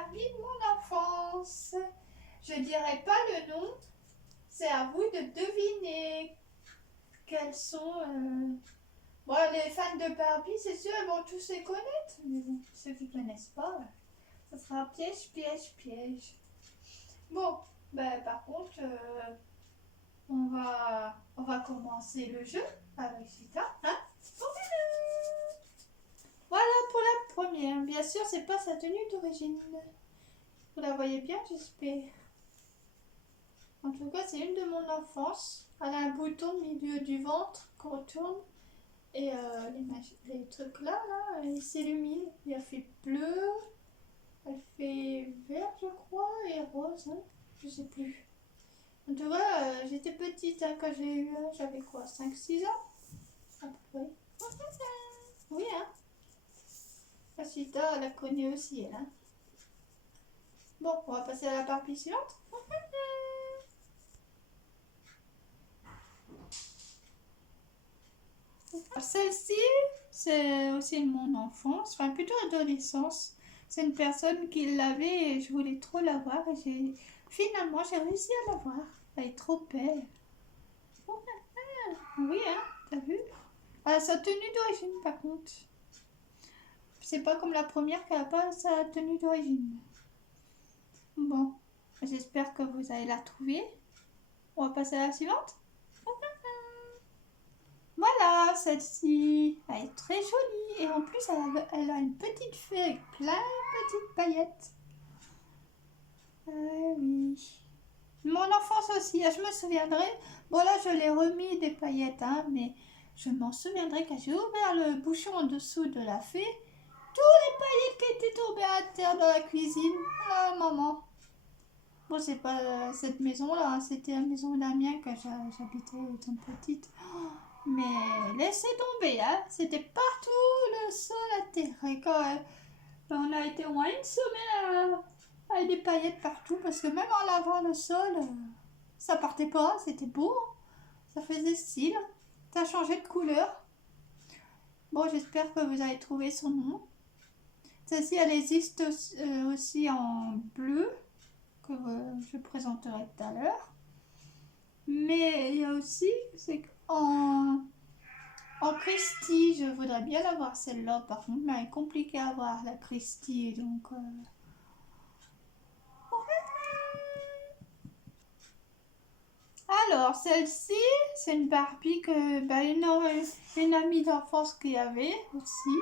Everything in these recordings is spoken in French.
Barbie de mon enfance. Je dirai pas le nom, c'est à vous de deviner quels sont. Bon, les fans de Barbie, c'est sûr, ils vont tous les connaître, mais bon, ceux qui connaissent pas, ça sera piège, piège, piège. Bon, ben, par contre, on va commencer le jeu avec Chita, hein? Voilà pour la première. Bien sûr, c'est pas sa tenue d'origine. Vous la voyez bien, j'espère. En tout cas, c'est une de mon enfance. Elle a un bouton au milieu du ventre qu'on retourne. Et les trucs là, ils s'illuminent. Il a fait bleu, elle fait vert, je crois, et rose. Hein, je sais plus. En tout cas, j'étais petite hein, quand j'ai eu. J'avais quoi, 5-6 ans à peu près. Oui, hein. Rachita, elle la connaît aussi, elle. Hein. Bon, on va passer à la partie suivante. Celle-ci, c'est aussi de mon enfance, enfin plutôt adolescence. C'est une personne qui l'avait et je voulais trop l'avoir et finalement j'ai réussi à l'avoir. Elle est trop belle. Oui, hein, t'as vu? Elle a sa tenue d'origine par contre. C'est pas comme la première qui n'a pas sa tenue d'origine. Bon, j'espère que vous allez la trouver. On va passer à la suivante. Voilà, celle-ci, elle est très jolie et en plus elle a une petite fée avec plein de petites paillettes. Oui. Mon enfance aussi, je me souviendrai. Bon là je l'ai remis des paillettes, hein, mais je m'en souviendrai quand j'ai ouvert le bouchon en dessous de la fée, tous les paillettes qui étaient tombées à terre dans la cuisine. Ah maman. Bon c'est pas cette maison là, hein, c'était la maison d'Amiens quand j'habitais étant petite. Mais laissez tomber, hein. C'était partout le sol à terre. Et quand on a été au moins une semaine avec des paillettes partout, parce que même en lavant le sol, ça partait pas, c'était beau. Hein. Ça faisait style. Ça changeait de couleur. Bon, j'espère que vous avez trouvé son nom. Celle-ci, elle existe aussi en bleu, que je présenterai tout à l'heure. Mais il y a aussi, c'est en Christie, je voudrais bien l'avoir celle-là, par contre, mais elle est compliquée à avoir la Christie, donc. Alors, celle-ci, c'est une Barbie que une amie d'enfance qui avait aussi.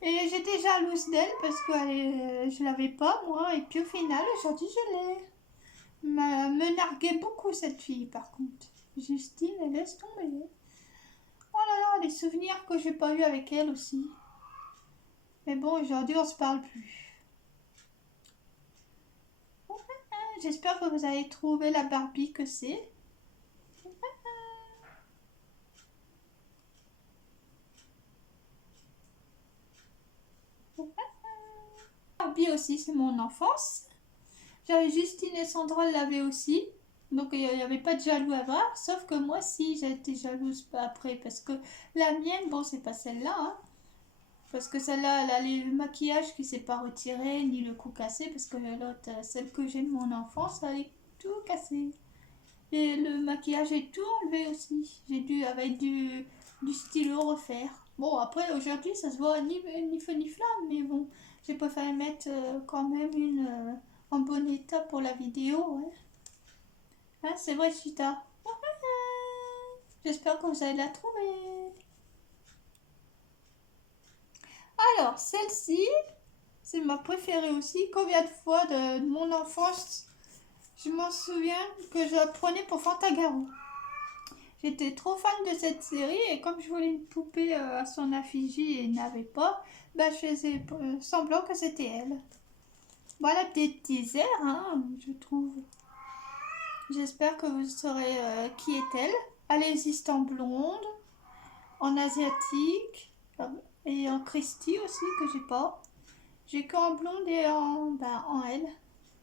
Et j'étais jalouse d'elle parce que je l'avais pas moi, et puis au final, aujourd'hui, je l'ai. Me narguait beaucoup cette fille, par contre. Justine, elle laisse tomber. Oh là là, les souvenirs que j'ai pas eu avec elle aussi. Mais bon, aujourd'hui, on se parle plus. J'espère que vous avez trouvé la Barbie que c'est. Barbie aussi, c'est mon enfance. J'avais Justine et Sandra l'avaient aussi. Donc il n'y avait pas de jaloux à voir. Sauf que moi, si, j'ai été jalouse après. Parce que la mienne, bon, c'est pas celle-là. Hein. Parce que celle-là, elle a le maquillage qui s'est pas retiré, ni le cou cassé. Parce que l'autre, celle que j'ai de mon enfance, elle est tout cassée. Et le maquillage est tout enlevé aussi. J'ai dû, avec du stylo, refaire. Bon, après, aujourd'hui, ça se voit ni feu ni flamme. Mais bon, j'ai préféré mettre quand même une en bon état pour la vidéo. Ouais. Hein, c'est vrai, Chita. J'espère que vous allez la trouver. Alors, celle-ci, c'est ma préférée aussi. Combien de fois de mon enfance, je m'en souviens que je la prenais pour Fantagaro. J'étais trop fan de cette série et comme je voulais une poupée à son effigie et n'avais pas, bah, je faisais semblant que c'était elle. Voilà, des teasers, hein, je trouve. J'espère que vous saurez qui est-elle. Elle existe en blonde, en asiatique et en Christie aussi que j'ai pas. J'ai qu'en blonde et en elle.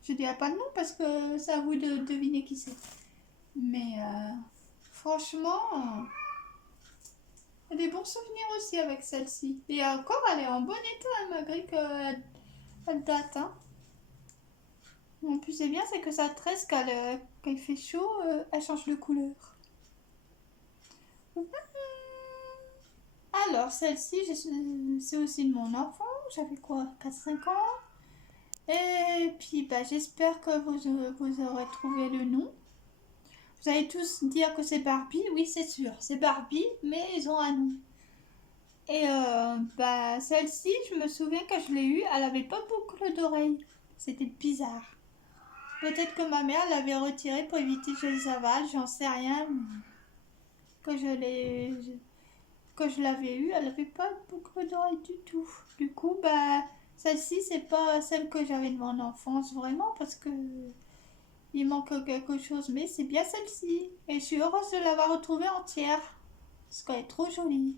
Je dirais pas de nom parce que c'est à vous de deviner qui c'est. Mais franchement, il y a des bons souvenirs aussi avec celle-ci. Et encore, elle est en bon état hein, malgré qu'elle date. Hein. En plus, c'est bien, c'est que ça tresse quand il fait chaud, elle change de couleur. Alors, celle-ci, c'est aussi de mon enfant. J'avais quoi, 4-5 ans. Et puis, bah, j'espère que vous aurez trouvé le nom. Vous allez tous dire que c'est Barbie. Oui, c'est sûr, c'est Barbie, mais ils ont un nom. Et bah, celle-ci, je me souviens quand je l'ai eue, elle avait pas boucle d'oreille. C'était bizarre. Peut-être que ma mère l'avait retirée pour éviter que je les avale, j'en sais rien. Quand quand je l'avais eue, elle n'avait pas de boucle d'oreille du tout. Du coup, bah, celle-ci, c'est pas celle que j'avais de mon enfance vraiment parce que il manque quelque chose, mais c'est bien celle-ci. Et je suis heureuse de l'avoir retrouvée entière parce qu'elle est trop jolie.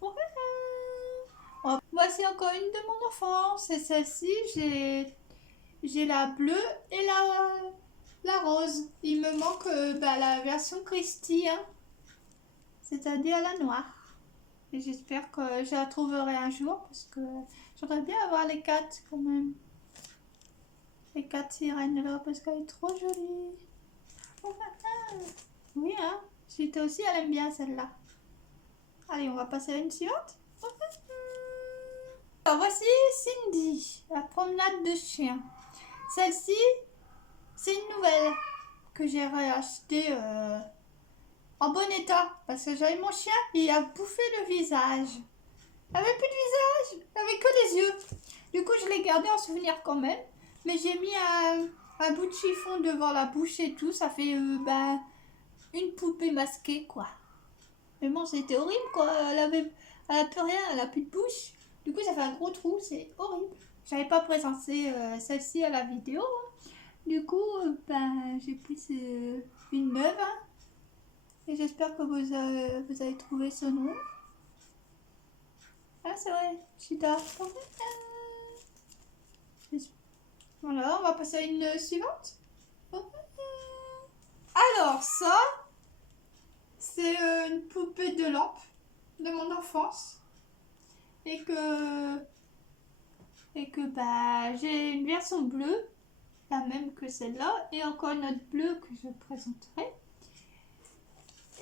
Ouais. Voici encore une de mon enfance. C'est celle-ci, j'ai la bleue et la rose. Il me manque bah, la version Christie, hein, c'est-à-dire la noire. Et j'espère que je la trouverai un jour parce que j'aimerais bien avoir les 4 quand même. Les 4 sirènes là parce qu'elle est trop jolie. Oui, hein. Suite aussi, elle aime bien celle-là. Allez, on va passer à une suivante. Alors voici Cindy, la promenade de chien. Celle-ci, c'est une nouvelle que j'ai réachetée en bon état parce que j'avais mon chien et il a bouffé le visage. Elle avait plus de visage, elle avait que les yeux. Du coup, je l'ai gardé en souvenir quand même. Mais j'ai mis un bout de chiffon devant la bouche et tout. Ça fait bah, une poupée masquée, quoi. Mais bon, c'était horrible, quoi. Elle a plus rien, elle a plus de bouche. Du coup, ça fait un gros trou, c'est horrible. J'avais pas présenté celle-ci à la vidéo. Hein. Du coup, ben, j'ai pris une neuve. Hein. Et j'espère que vous avez trouvé ce nom. Ah, c'est vrai, Chita. Voilà, on va passer à une suivante. Alors, ça, c'est une poupée de lampe de mon enfance. Et que bah, j'ai une version bleue, la même que celle-là, et encore une autre bleue que je présenterai.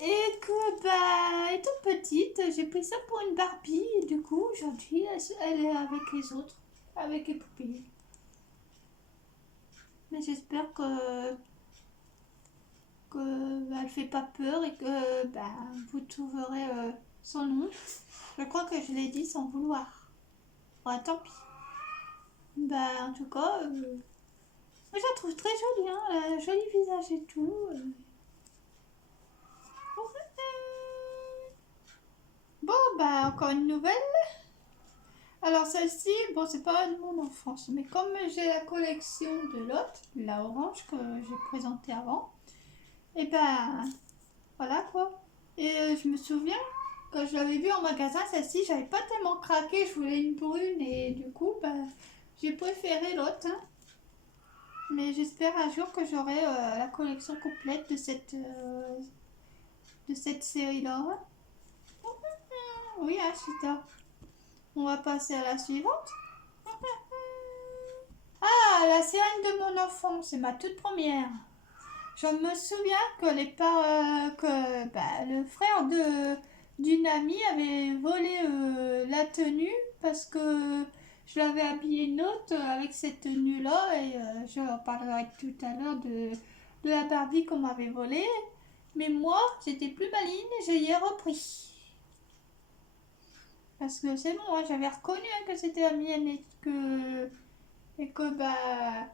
Et que, bah, étant petite, j'ai pris ça pour une Barbie, et du coup, aujourd'hui, elle est avec les autres, avec les poupées. Mais j'espère elle fait pas peur et que bah, vous trouverez son nom. Je crois que je l'ai dit sans vouloir. Ouais, tant pis. Bah, en tout cas, je la trouve très jolie, hein, elle a un joli visage et tout. Bon, bah, encore une nouvelle. Alors, celle-ci, bon, c'est pas de mon enfance, mais comme j'ai la collection de l'autre, la orange que j'ai présentée avant, et ben, voilà quoi. Et je me souviens, quand je l'avais vue en magasin, celle-ci, j'avais pas tellement craqué, je voulais une brune, et du coup, ben, j'ai préféré l'autre. Hein. Mais j'espère un jour que j'aurai la collection complète de cette série-là. Oui, Ashita. On va passer à la suivante. Ah, la sirène de mon enfant, c'est ma toute première. Je me souviens que bah, le frère d'une amie avait volé la tenue parce que je l'avais habillée une autre avec cette tenue-là et je en parlerai tout à l'heure de la Barbie qu'on m'avait volée. Mais moi, j'étais plus maligne et je l'ai repris. Parce que c'est bon, hein, j'avais reconnu hein, que c'était la mienne et que bah,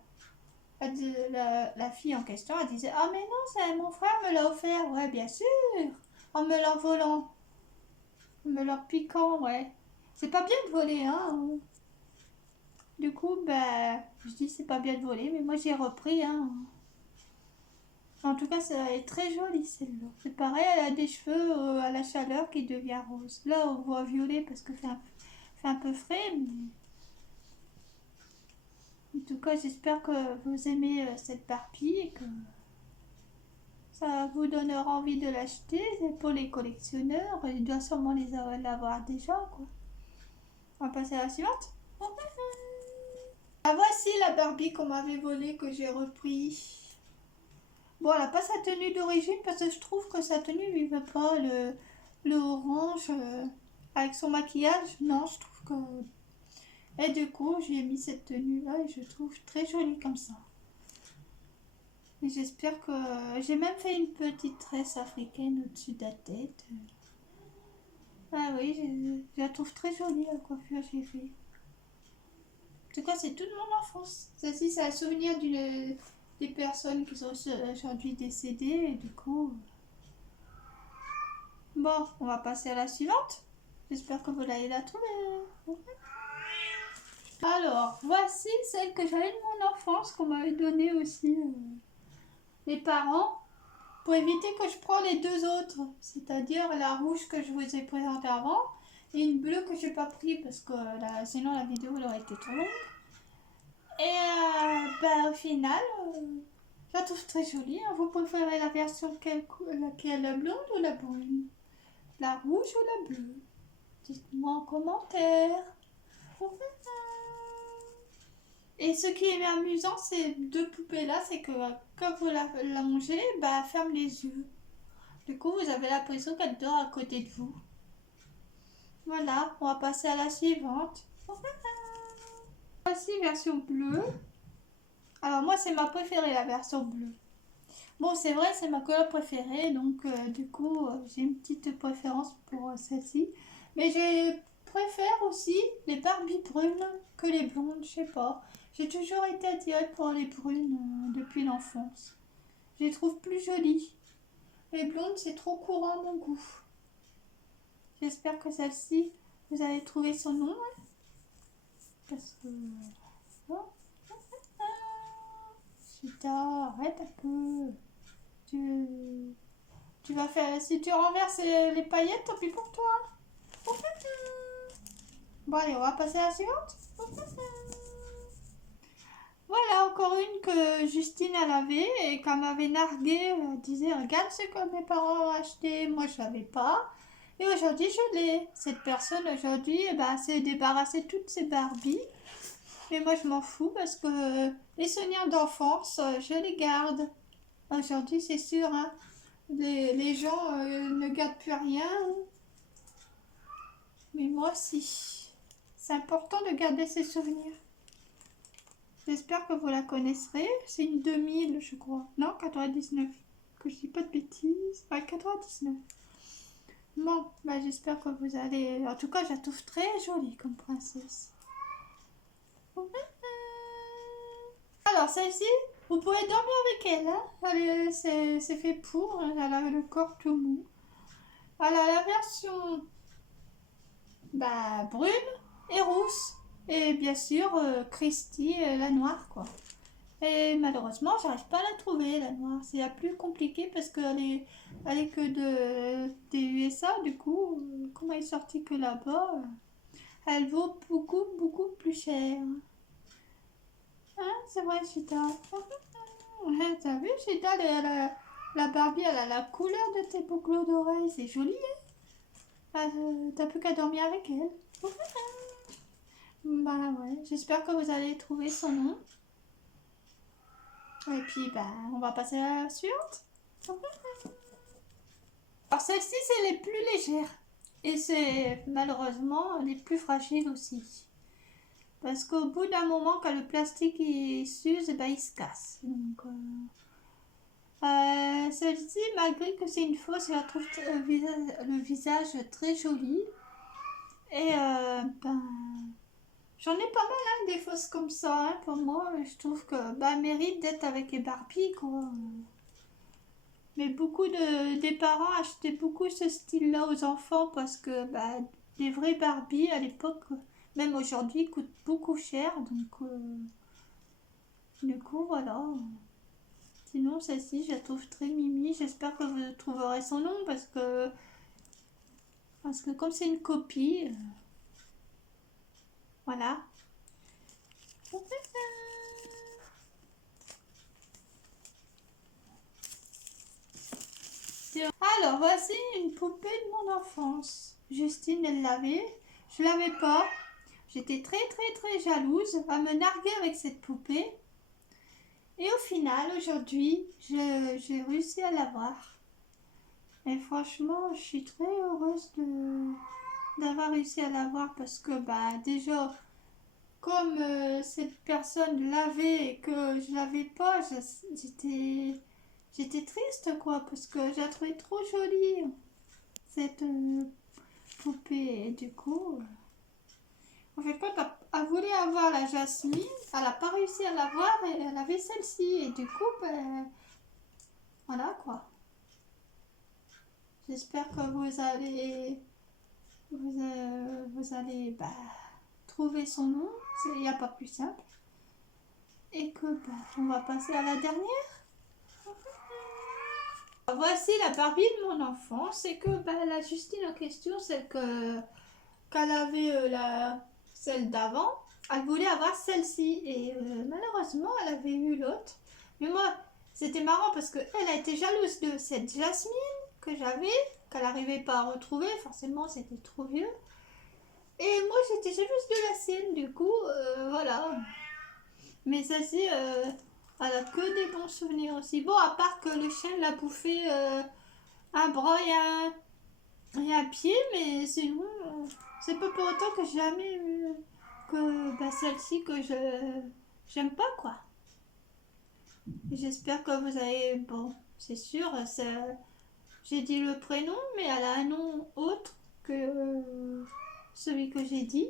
la fille en question, elle disait ah mais non, c'est mon frère me l'a offert. Ouais, bien sûr, en me l'en volant, en me leur piquant, ouais. C'est pas bien de voler, hein. Du coup, bah, je dis c'est pas bien de voler, mais moi j'ai repris, hein. En tout cas, elle est très jolie celle-là. C'est pareil, elle a des cheveux à la chaleur qui devient rose. Là, on voit violet parce que fait un peu frais, mais en tout cas, j'espère que vous aimez cette Barbie et que ça vous donnera envie de l'acheter. C'est pour les collectionneurs. Il doit sûrement l'avoir déjà, quoi. On va passer à la suivante. Ah, voici la Barbie qu'on m'avait volée, que j'ai repris. Bon, elle n'a pas sa tenue d'origine parce que je trouve que sa tenue lui va pas. Le orange avec son maquillage, non, je trouve que... Et du coup, j'ai mis cette tenue-là et je trouve très jolie comme ça. Et j'espère que... J'ai même fait une petite tresse africaine au-dessus de la tête. Ah oui, je la trouve très jolie la coiffure que j'ai fait. En tout cas, c'est toute mon enfance. Celle-ci, c'est un souvenir des personnes qui sont aujourd'hui décédées. Et du coup... Bon, on va passer à la suivante. J'espère que vous allez la trouver. Alors, voici celle que j'avais de mon enfance, qu'on m'avait donnée aussi mes parents, pour éviter que je prenne les deux autres, c'est-à-dire la rouge que je vous ai présentée avant, et une bleue que je n'ai pas pris parce que sinon la vidéo elle aurait été trop longue. Et au final, je la trouve très jolie. Hein. Vous préférez la version laquelle, la blonde ou la brune? La rouge ou la bleue? Dites-moi en commentaire. Et ce qui est amusant, ces deux poupées-là, c'est que quand vous la mangez, bah, elle ferme les yeux. Du coup, vous avez l'impression qu'elle dort à côté de vous. Voilà, on va passer à la suivante. Voici version bleue. Alors moi, c'est ma préférée, la version bleue. Bon, c'est vrai, c'est ma couleur préférée, donc du coup, j'ai une petite préférence pour celle-ci. Mais je préfère aussi les Barbie brunes que les blondes, je sais pas. J'ai toujours été attirée pour les brunes depuis l'enfance. Je les trouve plus jolies. Les blondes, c'est trop courant à mon goût. J'espère que celle-ci, vous allez trouver son nom. Hein, parce que... Oh. Chita, arrête un peu. Tu vas faire... Si tu renverses les paillettes, tant pis pour toi. Bon, allez, on va passer à la suivante. Voilà, encore une que Justine elle avait et qu'elle m'avait narguée. Elle disait, regarde ce que mes parents ont acheté. Moi, je l'avais pas. Et aujourd'hui, je l'ai. Cette personne, aujourd'hui, s'est débarrassée de toutes ses Barbies. Mais moi, je m'en fous parce que les souvenirs d'enfance, je les garde. Aujourd'hui, c'est sûr, hein, les gens ne gardent plus rien. Mais moi, si. C'est important de garder ses souvenirs. J'espère que vous la connaisserez. C'est une 2000, je crois. Non, 99. Que je dis pas de bêtises. Ah, 99. Bon, j'espère que vous allez... En tout cas, je la trouve très jolie comme princesse. Alors, celle-ci, vous pouvez dormir avec elle. Hein. C'est fait pour. Elle a le corps tout mou. Elle a la version brune et rousse. Et bien sûr, Christy, la noire, quoi. Et malheureusement, j'arrive pas à la trouver, la noire. C'est la plus compliqué parce elle est que des USA. Du coup, comme elle est sortie que là-bas, elle vaut beaucoup, beaucoup plus cher. Hein, c'est vrai, Chita. Ouais, t'as vu, Chita, la Barbie, elle a la couleur de tes boucles d'oreilles. C'est joli, hein? T'as plus qu'à dormir avec elle. Ouais, j'espère que vous allez trouver son nom. Et puis, on va passer à la suivante. Alors, celles-ci, c'est les plus légères. Et c'est malheureusement les plus fragiles aussi. Parce qu'au bout d'un moment, quand le plastique il s'use, il se casse. Donc, celle-ci, malgré que c'est une fausse, je la trouve le visage très joli. Et j'en ai pas mal, hein, des fausses comme ça. Hein, pour moi, je trouve que elle mérite d'être avec les Barbie, quoi. Mais des parents achetaient beaucoup ce style-là aux enfants parce que des vrais Barbie à l'époque, même aujourd'hui, coûtent beaucoup cher. Donc, du coup, voilà. Sinon, celle-ci, je la trouve très mimi. J'espère que vous trouverez son nom parce que comme c'est une copie, voilà. Alors, voici une poupée de mon enfance. Justine, elle l'avait. Je l'avais pas. J'étais très jalouse à me narguer avec cette poupée. Et au final, aujourd'hui, j'ai réussi à l'avoir. Et franchement, je suis très heureuse d'avoir réussi à l'avoir parce que déjà, comme cette personne l'avait et que je l'avais pas, j'étais triste quoi parce que je la trouvais trop jolie cette poupée et du coup en fait quand elle voulait avoir la Jasmine, elle n'a pas réussi à l'avoir et elle avait celle-ci et du coup voilà quoi. J'espère que vous allez trouver son nom, il n'y a pas plus simple. Et que on va passer à la dernière. Voici la Barbie de mon enfance. C'est que la Justine en question, qu'elle avait celle d'avant, elle voulait avoir celle-ci et malheureusement elle avait eu l'autre. Mais moi, c'était marrant parce que elle a été jalouse de cette Jasmine que j'avais, qu'elle n'arrivait pas à retrouver. Forcément, c'était trop vieux. Et moi, j'étais jalouse de la sienne. Du coup, voilà. Mais celle-ci, elle a que des bons souvenirs aussi. Bon, à part que le chien l'a bouffé un bras et un pied, mais sinon, c'est pas pour autant que j'ai jamais eu que celle-ci que j'aime pas quoi. Et j'espère que vous avez, bon, c'est sûr, j'ai dit le prénom, mais elle a un nom autre que celui que j'ai dit.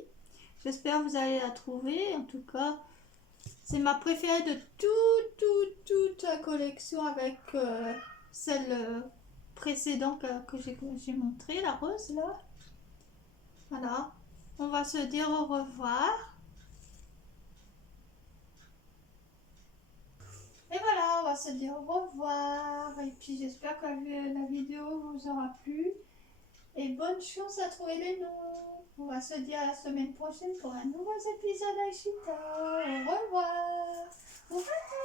J'espère que vous allez la trouver. En tout cas, c'est ma préférée de toute la collection avec celle précédente que j'ai montrée, la rose là. Voilà. On va se dire au revoir. Et voilà, on va se dire au revoir. Et puis j'espère que la vidéo vous aura plu. Et bonne chance à trouver les noms. On va se dire à la semaine prochaine pour un nouveau épisode d'Aishita. Au revoir. Au revoir.